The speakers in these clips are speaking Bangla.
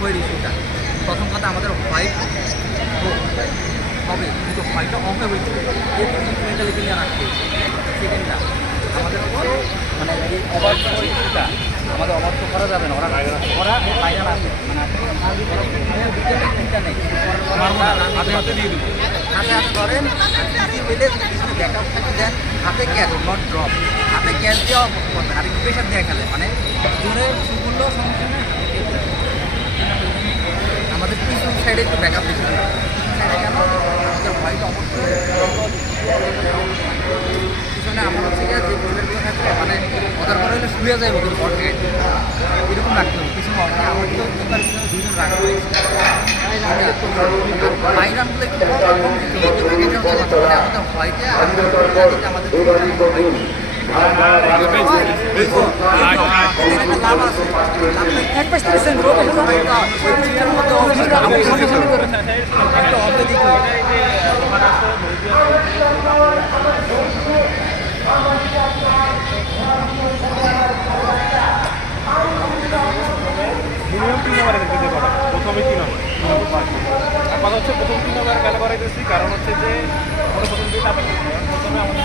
ওয়ের ইস্যুটা। প্রথম কথা আমাদের হোয়াইট হবে, কিন্তু হোয়াইটটা অফে হয়েছে মেন্টালি ক্লিয়ার রাখতে। সেকেন্ডটা আমাদের হচ্ছে মানে এই অবাধ্য ইস্যুটা আমাদের অবাধ্য করা যাবে না। ওরা ভাইরাল আছে মানে নেই হাতে হাতে দিয়ে দেবো, হাতে হাতে ধরেন পেলে পিছনে ব্যাকআপ থাকে দেন, হাতে ক্যাচ নট ড্রপ, হাতে ক্যাচ দেওয়া করবেন আর একটু প্রেশার দেওয়া খেলে মানে জোরে শুরু সমস্যা নেই। আমাদের পিছন সাইডে একটু ব্যাকআপ বেশি সাইডে কেন আমাদের ভয়টা অবশ্যই পিছনে আমার হচ্ছে গিয়ে যে প্লেয়ারগুলো থাকবে মানে ওদের পরে হলে শুয়ে যায় ওদের বটে এরকম রাখতে হবে পিছনে অবশ্যই আমার কিন্তু কিপার পিছনে দুজন রাখা হয়েছে। বাইরানগুলো একটু কম দিতে হবে, এটা হচ্ছে মানে আমাদের ভয়টা আমাদের লাভ আছে এক পাশ থেকে মিনিমাম 3 ওভারে খেলতে পারে, প্রথমে 3 ওভার আর কথা হচ্ছে প্রথম 3 ওভার খেলা করাইতেছি কারণ হচ্ছে যে প্রথম দিন প্রথমে আমাদের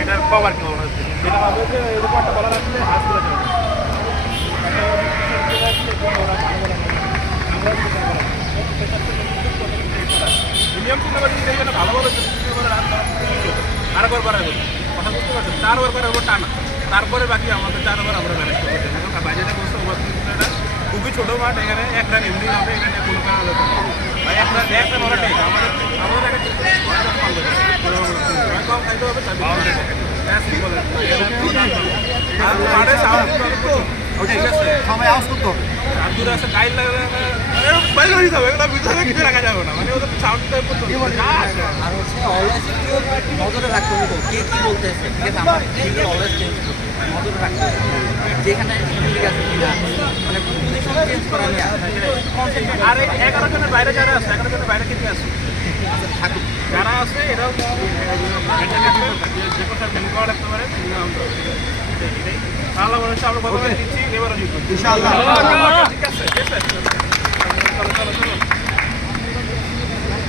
এটার পাওয়ার কি মনে হচ্ছে যেটা হবে যে এরকম একটা বলার আসলে হাত তুলে যাবে মিনিমাম 3 ওভার দিতে গেলে ভালোভাবে 3 ওভার রান আরেকবার করা যাবে কথা বুঝতে পারছেন 4 ওভার করার উপর টানা তারপরে বাকি আমাদের 4 ওভার আমরা ম্যানেজ করবো দেখুন বাইরে বসে ওভার খুবই ছোটো মাঠ এখানে এক রান এমনি হবে এখানে কোনো কারণ ভাই এক রান ওরা টেক আমাদের কম খাইতে হবে মাঠে সাউন্ড ঠিক আছে সবাই আওয়াজ করতো আর দূরে আছে গাইল বাইরে হয়ে যাবে এগুলো ভিতরে কিছু রাখা যাবে না মানে ওদের সাউন্ডটা আর হচ্ছে অলওয়েজ একটু নজরে রাখতে হবে কে কী বলতেছে ঠিক আছে আমার ফিল্ডে অলওয়েজ চেঞ্জ নজরে রাখতে হবে যেখানে ঠিক আছে কিনা মানে পজিশন চেঞ্জ করা নিয়ে আর 11 জনের বাইরে যারা আছে 11 জনের বাইরে কে আছে আচ্ছা থাকুক যারা আছে এরাও যে কথা ফিল করা রাখতে পারে আল্লাহ বলে আমরা কথা দিচ্ছি এবারও জিতবো ইনশাআল্লাহ ঠিক আছে চলো চলো চলো